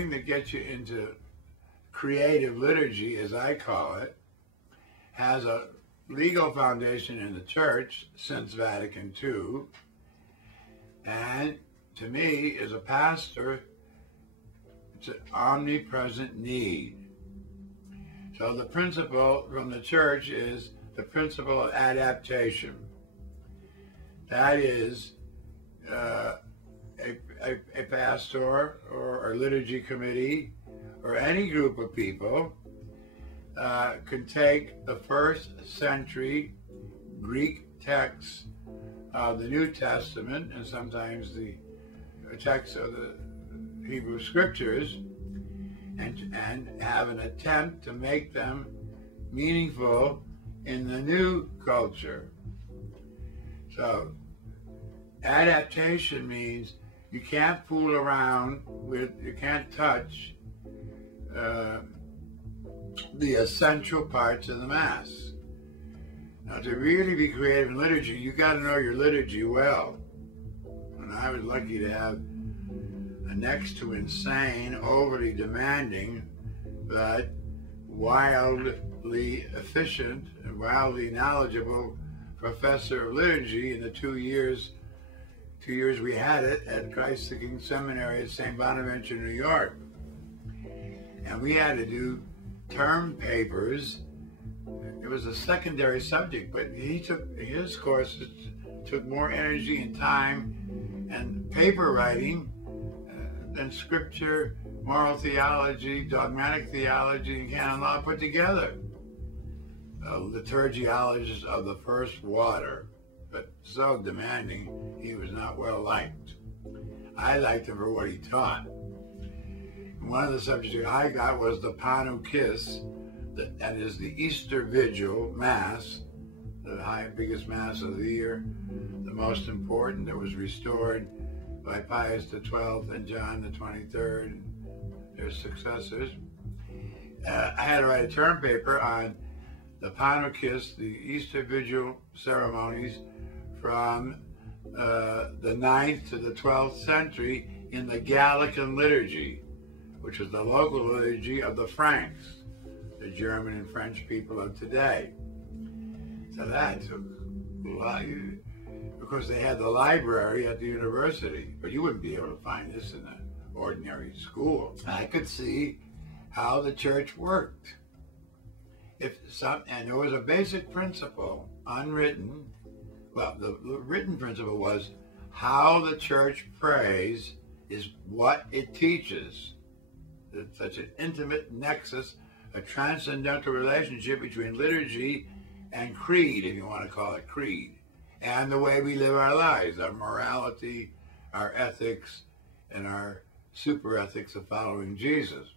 thing that gets you into creative liturgy, as I call it, has a legal foundation in the church since Vatican II, and to me, as a pastor, it's an omnipresent need. So the principle from the church is the principle of adaptation. That is, a pastor or a liturgy committee or any group of people can take the first century Greek texts of the New Testament and sometimes the texts of the Hebrew scriptures and have an attempt to make them meaningful in the new culture. So adaptation means you can't fool around with, you can't touch the essential parts of the Mass. Now, to really be creative in liturgy, you got to know your liturgy well. And I was lucky to have a next to insane, overly demanding, but wildly efficient and wildly knowledgeable professor of liturgy in the 2 years we had it at Christ the King Seminary at St. Bonaventure, New York. And we had to do term papers. It was a secondary subject, but his courses took more energy and time and paper writing than scripture, moral theology, dogmatic theology, and canon law put together. A liturgiologist of the first water, but so demanding, he was not well liked. I liked him for what he taught. One of the subjects I got was the Panuchis, that is the Easter Vigil Mass, the biggest Mass of the year, the most important, that was restored by Pius XII and John the 23rd, and their successors. I had to write a term paper on the Panuchis, the Easter Vigil ceremonies from the 9th to the 12th century in the Gallican liturgy, which was the local liturgy of the Franks, the German and French people of today. So that took a lot. Of course, they had the library at the university, but you wouldn't be able to find this in an ordinary school. I could see how the church worked. And there was a basic principle, unwritten. Well, the written principle was how the church prays is what it teaches. It's such an intimate nexus, a transcendental relationship between liturgy and creed, if you want to call it creed, and the way we live our lives, our morality, our ethics, and our super ethics of following Jesus.